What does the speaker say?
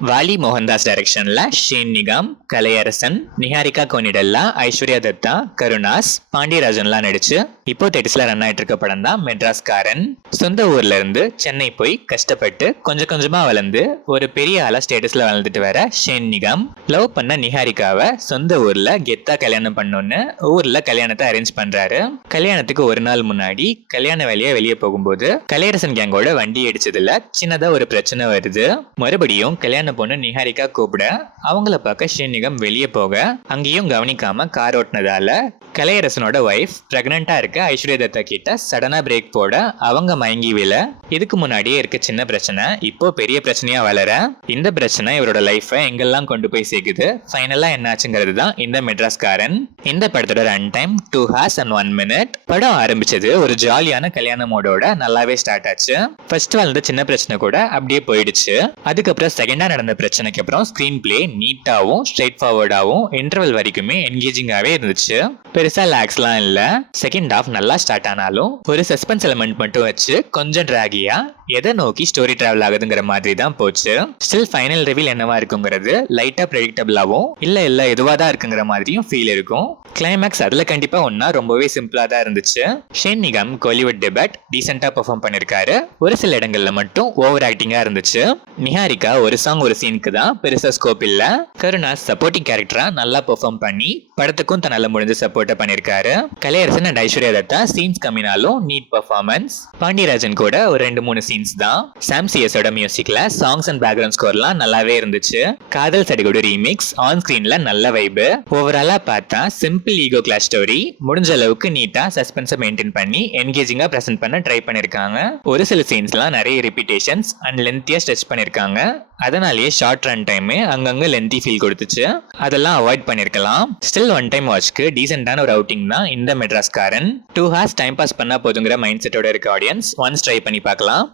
வாலி மோகன்தாஸ் டைரக்ஷன்ல ஷேன் நிகாம், கலையரசன், நிஹாரிகா கொனிடெல்லா, ஐஸ்வர்யா தத்தா, கருணாஸ், பாண்டியராஜன்லாம் நடிச்சு இப்போ தேட்டர்ஸ்ல ரன் ஆயிட்டு இருக்க படம் தான் மெட்ராஸ்காரன். சொந்த ஊர்ல இருந்து சென்னை போய் கஷ்டப்பட்டு கொஞ்சம் கொஞ்சமா வளர்ந்து ஒரு பெரிய ஆளா ஸ்டேட்டஸ்ல வளர்ந்துட்டு வர ஷேன் நிகாம் லவ் பண்ண நிஹாரிகாவை சொந்த ஊர்ல கெத்தா கல்யாணம் பண்ணோன்னு ஊர்ல கல்யாணத்தை அரேஞ்ச் பண்றாரு. கல்யாணத்துக்கு ஒரு நாள் முன்னாடி கல்யாண வேலையா வெளியே போகும்போது கலையரசன் கேங்கோட வண்டி அடிச்சதுல சின்னதா ஒரு பிரச்சனை வருது. மறுபடியும் கல்யாண பொண்ணு நிஹாரிகா கூப்பிட அவங்கள பார்க்க ஷேன் நிகாம் வெளியே போக அங்கேயும் கவனிக்காம கார் ஓட்டினதால கலையரசனோட ஒய்ஃப் பிரெக்னண்டா இருக்க ஐஸ்வர்யா தத்தா கிட்ட சடனா பிரேக் போட அவங்க மயங்கி விழ இதுக்கு முன்னாடியே இருக்க சின்ன பிரச்சனை இப்போ பெரிய பிரச்சனையா வளர இந்த பிரச்சனை இவரோட லைஃபை எங்கெல்லாம் கொண்டு போய் சேர்க்குது, ஃபைனலா என்னாச்சுங்கிறது தான் இந்த மெட்ராஸ்காரன். இந்த படத்தோட run time 2 hours and 1 minute. படம் ஆரம்பிச்சது ஒரு ஜாலியான கல்யாண மோடோட நல்லாவே ஸ்டார்ட் ஆச்சு. ஃபர்ஸ்ட் வளர்ந்த சின்ன பிரச்சனை கூட அப்படியே போயிடுச்சு. அதுக்கப்புறம் செகண்டா நடந்த பிரச்சனைக்கு அப்புறம் ஸ்கிரீன் பிளே நீட்டாவும் ஸ்ட்ரெயிட் ஃபார்வர்டாவும் இன்டர்வல் வரைக்குமே என்கேஜிங்காவே இருந்துச்சு. பெருசா லாக்ஸ்லாம் இல்ல. செகண்ட் ஹாஃப் நல்லா ஸ்டார்ட் ஆனாலும் ஒரு சஸ்பென்ஸ் எலிமெண்ட் மட்டும் வச்சு கொஞ்சம் டிராகியா எதை நோக்கி ஸ்டோரி டிராவல் ஆகுதுங்கிற மாதிரி தான் போச்சு. ஸ்டில் ஃபைனல் ரிவீல் என்னவா இருக்குங்கிறது லைட்டா ப்ரெடிக்டபிளாவும் இல்ல எதுவா தான் இருக்குங்கிற மாதிரியும் ஃபீல் இருக்கும். கிளைமேக்ஸ் அதுல கண்டிப்பா ஒன்னா ரொம்பவே சிம்பிளா தான் இருந்துச்சு. ஷேன் நிகாம் கோலிவுட் டெபட் டீசென்டா பெர்ஃபார்ம் பண்ணிருக்காரு. ஒரு சில இடங்கள்ல மட்டும் ஓவர் ஆக்டிங்கா இருந்துச்சு. நிஹாரிகா ஒரு சாங் ஒரு சீனுக்கு தான் பெருசா ஸ்கோப் இல்ல. கருணாஸ் சப்போர்ட்டிங் கேரக்டரா நல்லா பெர்ஃபார்ம் பண்ணி படத்துக்கும் தன்னால முடிஞ்ச சப்போர்ட்டை பண்ணிருக்காரு. கலையரசன் அண்ட் ஐஸ்வர்யா தத்தா சீன்ஸ் கம்மினாலும் நீட் பெர்ஃபார்மன்ஸ். பாண்டியராஜன் கூட ஒரு 2-3 சீன்ஸ் தான். சாம் சிஎஸோட மியூசிக்ல சாங்ஸ் அண்ட் பேக்ரவுண்ட் ஸ்கோர்லாம் நல்லாவே இருந்துச்சு. காதல் சடிகுடு ரீமிக்ஸ் ஆன் ஸ்கிரீன்ல நல்ல வைபு. ஓவராலா பார்த்தா சிம்பிள் ஈகோ கிளாஸ் ஸ்டோரி முடிஞ்ச அளவுக்கு நீட்டா சஸ்பென்ஸை மெயின்டைன் பண்ணி என்கேஜிங்கா பிரசன்ட் பண்ண ட்ரை பண்ணிருக்காங்க. ஒரு சில சீன்ஸ்லாம் நிறைய ரிப்பீட்டேஷன்ஸ் அண்ட் லென்த்தியா ஸ்ட்ரெச் பண்ணிருக்காங்க. அதனாலேயே ஷார்ட் ரன் டைமே அங்கங்க லென்த்தி ஃபீல் கொடுத்துச்சு. அதெல்லாம் அவாய்ட் பண்ணிருக்கலாம். ஸ்டில் ஒன் டைம் வாட்ச்க்கு டீசென்டான ஒரு அவுட்டிங் தான் இந்த மெட்ராஸ்காரன். 2 hours டைம் பாஸ் பண்ணா போதுங்கிற மைண்ட் செட்டோட இருக்க ஆடியன்ஸ் ஒன்ஸ் ட்ரை பண்ணி பார்க்கலாம்.